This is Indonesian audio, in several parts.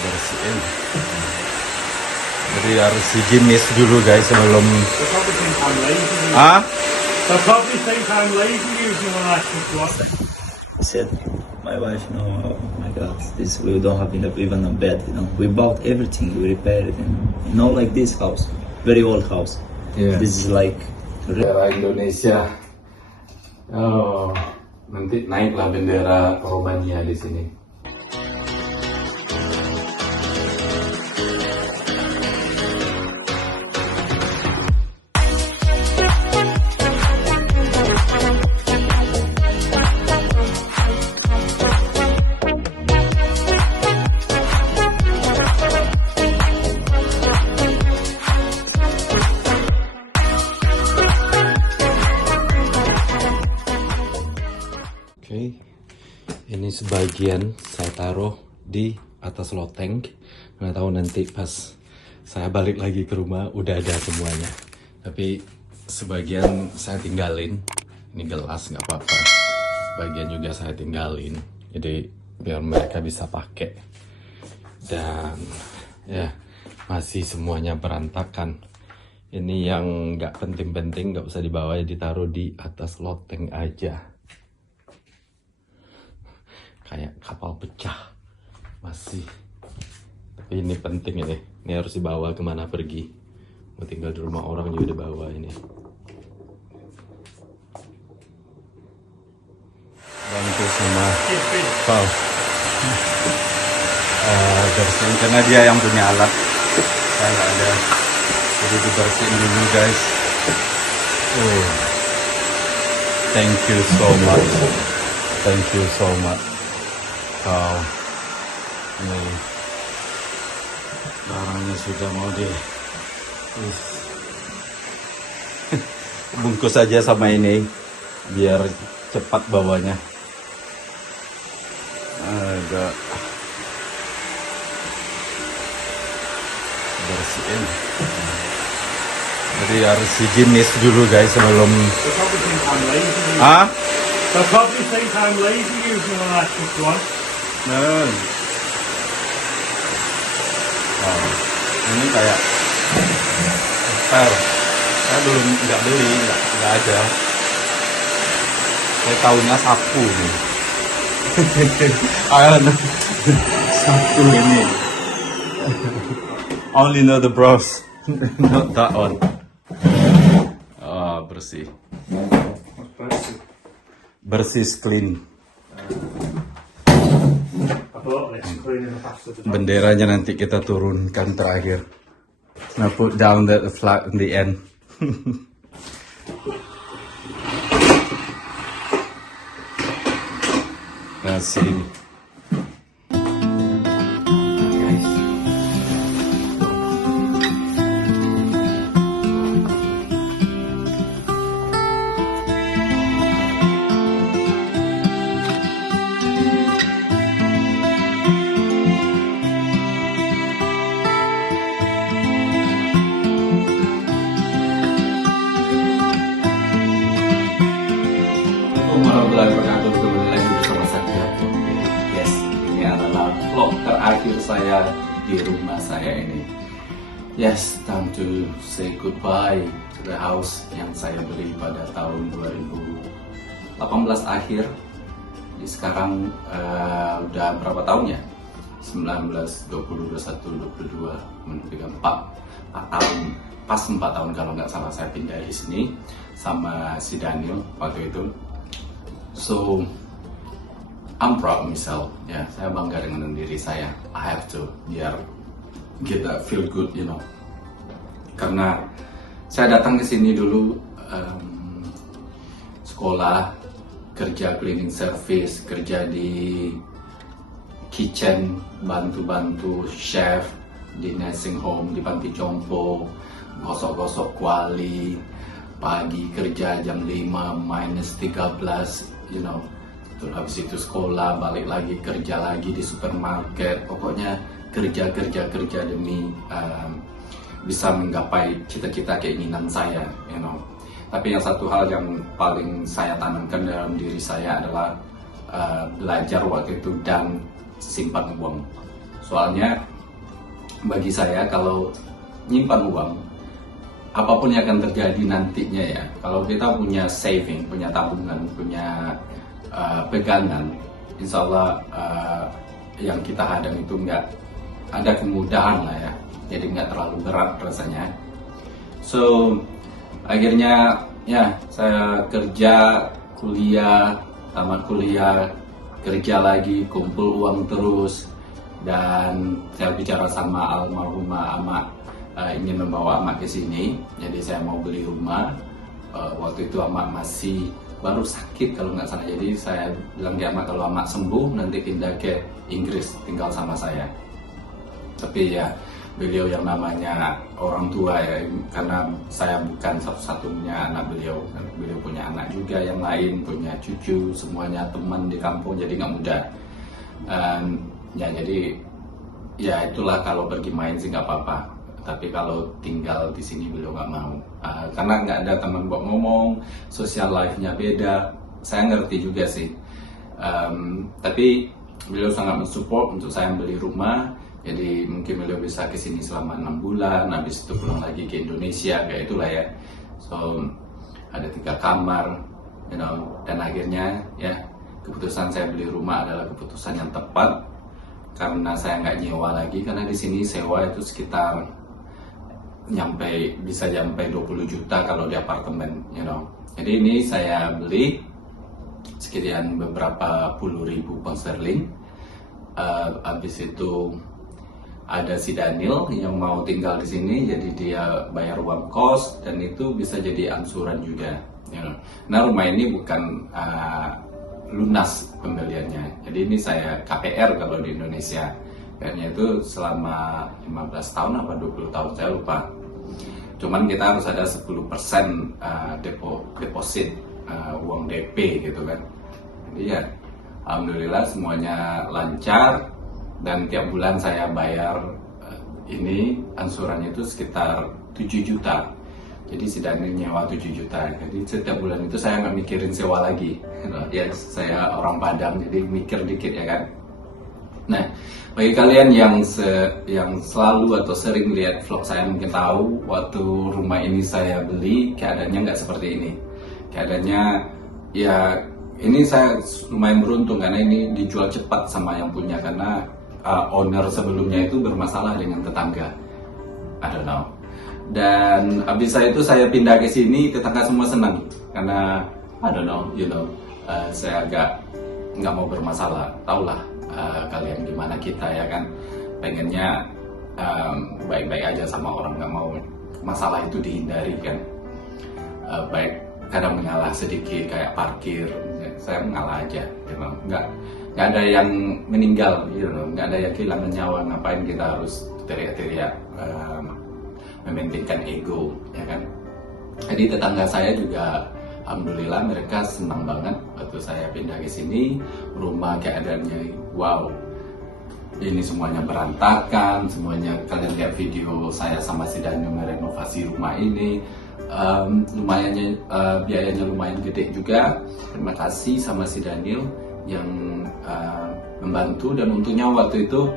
bersihin. Jadi harus higienis dulu guys sebelum. Ah? They'll probably think I'm lazy using when I should wash. I said, my wife, no, oh my God, this we don't have enough, even a bed. We bought everything, we repaired it, not like this house, very old house. Yeah. This is like. Bendera Indonesia. Oh, nanti naiklah bendera Romania di sini. Oke, ini sebagian saya taruh di atas loteng. Nggak tahu nanti pas saya balik lagi ke rumah udah ada semuanya. Tapi sebagian saya tinggalin. Ini gelas nggak apa-apa. Sebagian juga saya tinggalin. Jadi biar mereka bisa pakai. Dan ya masih semuanya berantakan. Ini yang nggak penting-penting nggak usah dibawa, ditaruh di atas loteng aja. Kayak kapal pecah masih, tapi ini penting ini harus dibawa kemana pergi. Mau tinggal di rumah orang juga dibawa ini. Bantu sama Paul bersihin karena dia yang punya alat, saya nggak ada, jadi dibersihin dulu guys. Oh, thank you so much, thank you so much. Wow, ini barangnya sudah mau bungkus aja sama ini biar cepat bawanya. Agak bersihin. Jadi harus higienis dulu guys sebelum. They'll probably think I'm lazy. Ah? They'll probably think I'm lazy using when I should wash. Nah. Oh, ini kayak per. Saya belum nggak beli, nggak ada. Saya tahunya sapu nih. Sapu ini. Only know the bros, not that one. Ah, bersih. Bersih clean. Benderanya nanti kita turunkan terakhir. Now put down the flag in the end. Kasih. Warahmatullahi kembali lagi bersama saya. Yes, ini adalah vlog terakhir saya di rumah saya ini. Yes, time to say goodbye to the house yang saya beli pada tahun 2018 akhir. Jadi sekarang udah berapa tahun ya? 19, 20, 21, 22, 23, 4 tahun. Pas 4 tahun kalau nggak salah saya pindah di sini sama si Daniel waktu itu. So, I'm proud of myself. Ya, saya bangga dengan diri saya. I have to, biar kita feel good, you know. Karena saya datang ke sini dulu sekolah, kerja cleaning service, kerja di kitchen, bantu-bantu chef di nursing home, di panti jompo, gosok-gosok kuali, pagi kerja jam 5 minus 13, you know. Terus habis itu sekolah, balik lagi kerja lagi di supermarket, pokoknya kerja demi bisa menggapai cita-cita keinginan saya, you know. Tapi yang satu hal yang paling saya tanamkan dalam diri saya adalah belajar waktu itu dan simpan uang. Soalnya bagi saya kalau nyimpan uang, apapun yang akan terjadi nantinya ya, kalau kita punya saving, punya tabungan, punya pegangan, insya Allah yang kita hadang itu nggak ada kemudahan lah ya, jadi nggak terlalu berat rasanya. So akhirnya ya saya kerja, kuliah, tamat kuliah, kerja lagi, kumpul uang terus, dan saya bicara sama almarhumah Ama, ingin membawa Ama ke sini, jadi saya mau beli rumah. Waktu itu Ama masih baru sakit kalau nggak salah, jadi saya bilang ke Ama kalau Ama sembuh nanti pindah ke Inggris tinggal sama saya. Tapi ya beliau yang namanya orang tua ya, karena saya bukan satu-satunya anak beliau, beliau punya anak juga yang lain, punya cucu, semuanya teman di kampung, jadi nggak mudah. Ya jadi ya itulah, kalau pergi main sih nggak apa-apa, tapi kalau tinggal di sini beliau nggak mau, karena nggak ada teman buat ngomong, social life-nya beda. Saya ngerti juga sih, tapi beliau sangat mensupport untuk saya beli rumah. Jadi mungkin beliau bisa ke sini selama 6 bulan, habis itu pulang lagi ke Indonesia, kayak itulah ya. So ada 3 kamar, you know, dan akhirnya ya keputusan saya beli rumah adalah keputusan yang tepat, karena saya nggak nyewa lagi, karena di sini sewa itu sekitar bisa sampai 20 juta kalau di apartemen, you know. Jadi ini saya beli sekian beberapa puluh ribu pound sterling. Habis itu ada si Daniel yang mau tinggal di sini, jadi dia bayar uang kos dan itu bisa jadi angsuran juga, you know. Nah rumah ini bukan lunas pembeliannya, jadi ini saya KPR kalau di Indonesia, kayaknya itu selama 15 tahun apa 20 tahun saya lupa. Cuman kita harus ada 10% deposit, uang DP gitu kan. Jadi ya alhamdulillah semuanya lancar, dan tiap bulan saya bayar ini angsurannya itu sekitar 7 juta. Jadi si Daniel nyewa 7 juta. Jadi setiap bulan itu saya nggak mikirin sewa lagi. Ya saya orang Padang jadi mikir dikit ya kan. Nah, bagi kalian yang selalu atau sering lihat vlog saya mungkin tahu waktu rumah ini saya beli keadaannya nggak seperti ini. Keadaannya ya ini saya lumayan beruntung karena ini dijual cepat sama yang punya, karena owner sebelumnya itu bermasalah dengan tetangga. I don't know. Dan habis itu saya pindah ke sini, tetangga semua senang karena I don't know, you know, saya agak nggak mau bermasalah. Taulah kalian gimana kita ya kan, pengennya baik-baik aja sama orang, nggak mau masalah itu dihindari kan. Baik kadang mengalah sedikit kayak parkir, saya mengalah aja, memang nggak ada yang meninggal, you know, nggak ada yang kehilangan nyawa, ngapain kita harus teriak-teriak mementingkan ego ya kan. Jadi tetangga saya juga alhamdulillah mereka senang banget waktu saya pindah ke sini. Rumah keadaannya wow, ini semuanya berantakan, semuanya kalian lihat video saya sama si Daniel merenovasi rumah ini. Lumayannya biayanya lumayan gede juga. Terima kasih sama si Daniel yang membantu, dan untungnya waktu itu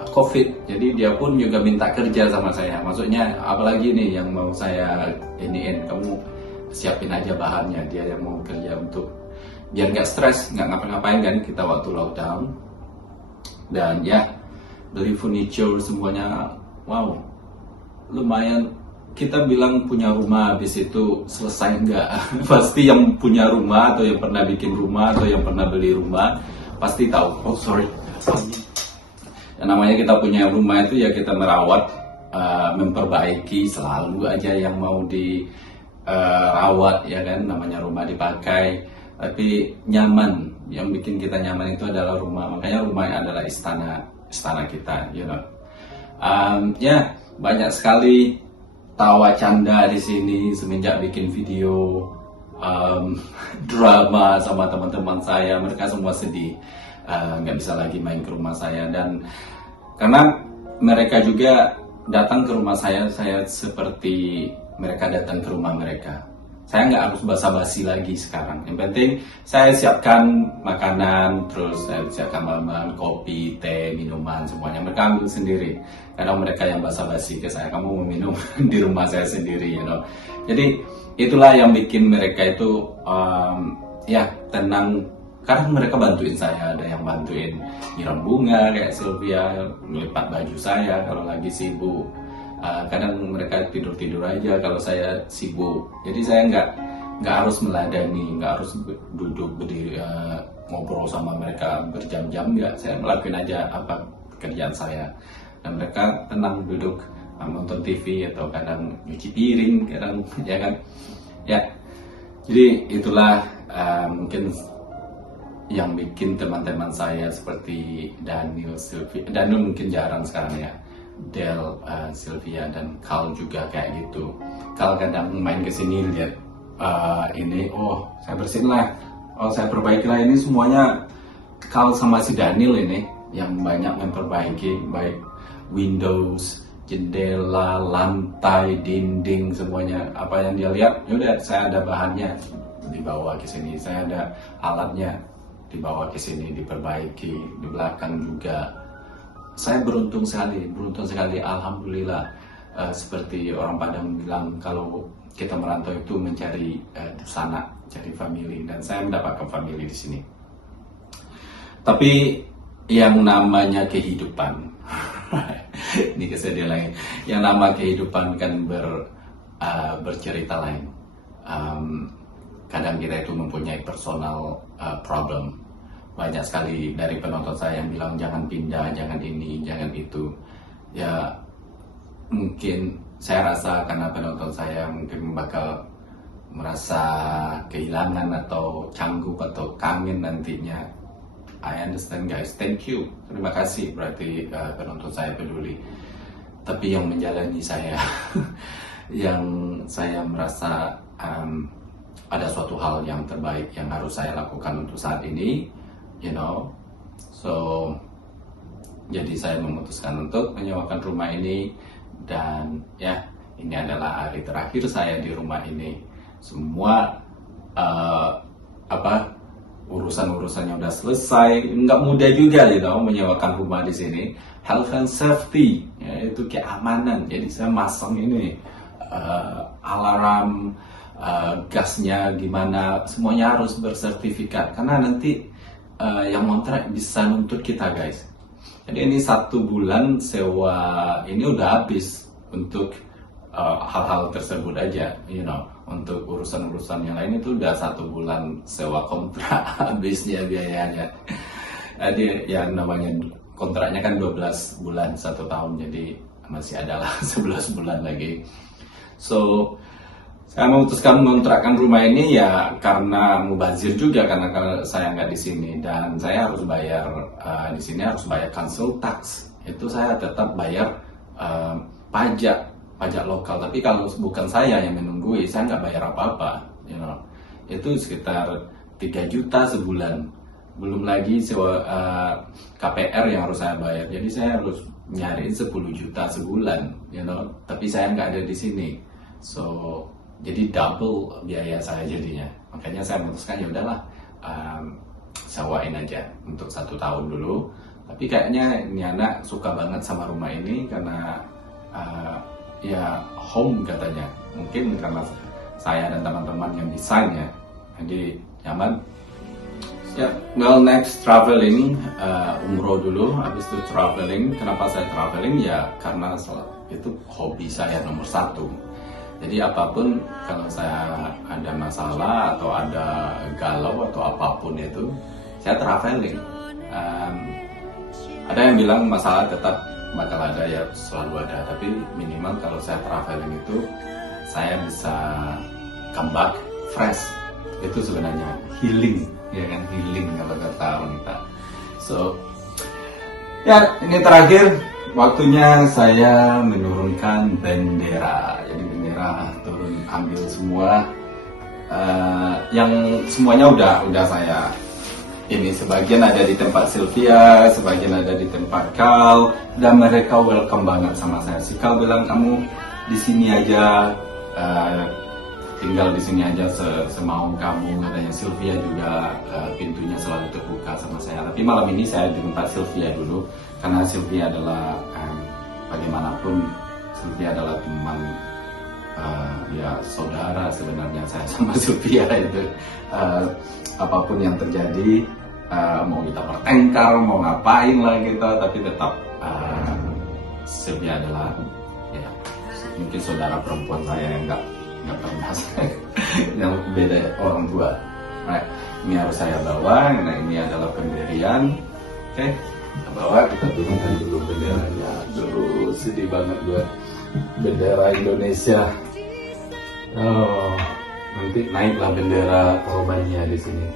COVID, jadi dia pun juga minta kerja sama saya. Maksudnya apalagi nih yang mau saya iniin, kamu siapin aja bahannya, dia yang mau kerja untuk biar nggak stres, nggak ngapa-ngapain kan kita waktu lockdown. Dan ya beli furniture semuanya wow, lumayan. Kita bilang punya rumah, habis itu selesai enggak? Pasti yang punya rumah atau yang pernah bikin rumah atau yang pernah beli rumah pasti tahu. Oh sorry. Yang namanya kita punya rumah itu ya kita merawat, memperbaiki, selalu aja yang mau dirawat ya kan, namanya rumah dipakai. Tapi nyaman, yang bikin kita nyaman itu adalah rumah. Makanya rumah adalah istana kita, you know. Ya banyak sekali tawa canda di sini semenjak bikin video drama sama teman-teman saya. Mereka semua sedih nggak bisa lagi main ke rumah saya, dan karena mereka juga datang ke rumah saya seperti mereka datang ke rumah mereka. saya nggak harus basa-basi lagi sekarang. Yang penting saya siapkan makanan, terus saya siapkan minuman, kopi, teh, minuman, semuanya mereka ambil sendiri. Kadang mereka yang basa-basi ke saya, kamu mau minum di rumah saya sendiri, Jadi itulah yang bikin mereka itu ya tenang. Kadang mereka bantuin saya, ada yang bantuin nyiram bunga kayak Sylvia, melipat baju saya kalau lagi sibuk. Kadang mereka tidur aja kalau saya sibuk. Jadi saya nggak harus meladani, nggak harus duduk berdiri ngobrol sama mereka berjam-jam, nggak. Saya melakukan aja apa pekerjaan saya, dan mereka tenang duduk nonton TV atau kadang nyuci piring, kadang ya kan, ya. Jadi itulah mungkin yang bikin teman-teman saya seperti Daniel, Sylvia, Daniel mungkin jarang sekarang ya. Del, Sylvia dan Carl juga kayak gitu. Carl kadang main kesini lihat ini, oh saya bersihin lah, oh saya perbaiki lah, ini semuanya Carl sama si Daniel ini yang banyak memperbaiki, baik windows, jendela, lantai, dinding, semuanya apa yang dia lihat, yaudah saya ada bahannya dibawa ke sini, saya ada alatnya dibawa ke sini, diperbaiki. Di belakang juga saya beruntung sekali, alhamdulillah. Seperti orang Padang bilang, kalau kita merantau itu mencari sanak, cari family, dan saya mendapatkan family di sini. Tapi yang namanya kehidupan, ini kesedihan lain. Yang nama kehidupan kan bercerita lain. Kadang kita itu mempunyai personal problem. Banyak sekali dari penonton saya yang bilang jangan pindah, jangan ini, jangan itu. Ya mungkin saya rasa karena penonton saya mungkin bakal merasa kehilangan atau canggung atau kangen nantinya. I understand guys, thank you, terima kasih, berarti penonton saya peduli. Tapi yang menjalani saya, yang saya merasa ada suatu hal yang terbaik yang harus saya lakukan untuk saat ini. So jadi saya memutuskan untuk menyewakan rumah ini, dan ya ini adalah hari terakhir saya di rumah ini. Semua urusan-urusannya udah selesai. Nggak mudah juga menyewakan rumah di sini. Health and safety, yaitu keamanan. Jadi saya masang ini alarm, gasnya gimana, semuanya harus bersertifikat karena nanti yang kontrak bisa nuntut kita guys. Jadi ini 1 bulan sewa ini udah habis untuk hal-hal tersebut aja, untuk urusan-urusan yang lain itu udah 1 bulan sewa kontrak habisnya biayanya. Jadi yang namanya kontraknya kan 12 bulan 1 tahun, jadi masih adalah 11 bulan lagi. So saya memutuskan mengontrakkan rumah ini ya karena mubazir juga, karena saya nggak di sini dan saya harus bayar di sini harus bayar council tax. Itu saya tetap bayar pajak lokal. Tapi kalau bukan saya yang menunggui, saya nggak bayar apa-apa. Itu sekitar 3 juta sebulan. Belum lagi sewa KPR yang harus saya bayar. Jadi saya harus nyariin 10 juta sebulan. Tapi saya nggak ada di sini. So jadi double biaya saya jadinya. Makanya saya memutuskan ya udahlah sewain aja untuk 1 tahun dulu. Tapi kayaknya ini anak suka banget sama rumah ini karena ya home katanya. Mungkin karena saya dan teman-teman yang desainnya, jadi nyaman. Ya, well next traveling, umroh dulu, habis itu traveling. Kenapa saya traveling? Ya karena itu hobi saya nomor 1. Jadi apapun, kalau saya ada masalah atau ada galau atau apapun itu, saya traveling. Ada yang bilang masalah tetap bakal ada, ya selalu ada. Tapi minimal kalau saya traveling itu, saya bisa come back fresh. Itu sebenarnya healing, ya kan, healing kalau kata orang kita. So, ya ini terakhir. Waktunya saya menurunkan bendera. Jadi bendera turun, ambil semua. Yang semuanya udah saya ini, sebagian ada di tempat Sylvia, sebagian ada di tempat Carl, dan mereka welcome banget sama saya. Si Carl bilang kamu di sini aja, tinggal di sini aja semau kamu, katanya. Sylvia juga pintunya selalu terbuka sama saya. Tapi malam ini saya di tempat Sylvia dulu, karena Sylvia adalah bagaimanapun Sylvia adalah teman, ya saudara sebenarnya saya sama Sylvia itu. Apapun yang terjadi, mau kita bertengkar, mau ngapain lah kita, tapi tetap Sylvia adalah ya mungkin saudara perempuan saya yang nggak pernah yang beda orang tua. Nah, ini harus saya bawa. Nah, ini adalah pendirian. Oke, kita bawa, kita turunkan dulu benderanya. Aduh, sedih banget gue. Bendera Indonesia. Oh, nanti naiklah bendera Romania di sini.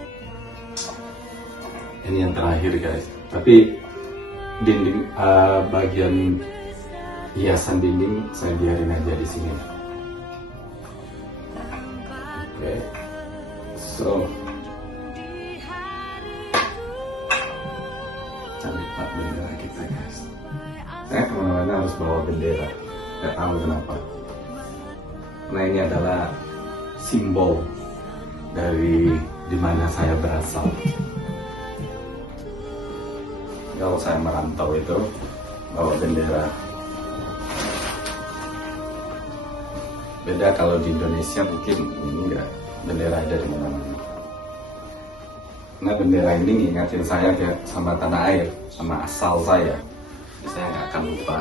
Ini yang terakhir guys. Tapi dinding bagian hiasan dinding saya biarin aja di sini. Oke, so cantik banget bendera kita guys. Saya kemana-mana harus bawa bendera. Gak tahu kenapa. Nah, ini adalah simbol dari dimana saya berasal. Kalau saya merantau itu bawa bendera. Beda kalau di Indonesia mungkin ini enggak, bendera ada di mana-mana. Nah, bendera ini ngingatin saya sama tanah air, sama asal saya. Saya nggak akan lupa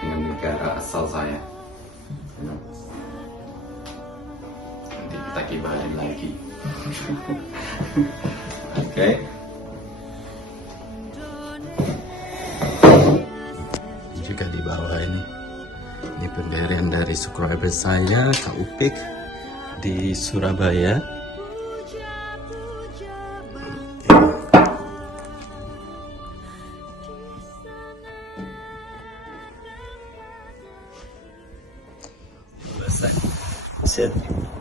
dengan negara asal saya. Nanti kita kibarin lagi. Oke. Juga di bawah ini pendirian dari subscriber saya, Kak Upik di Surabaya. Said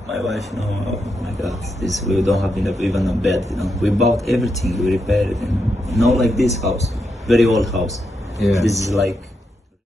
my wife, oh my God, this we don't have even a bed. We bought everything, we repaired it, and like this house, very old house. Yeah. This is like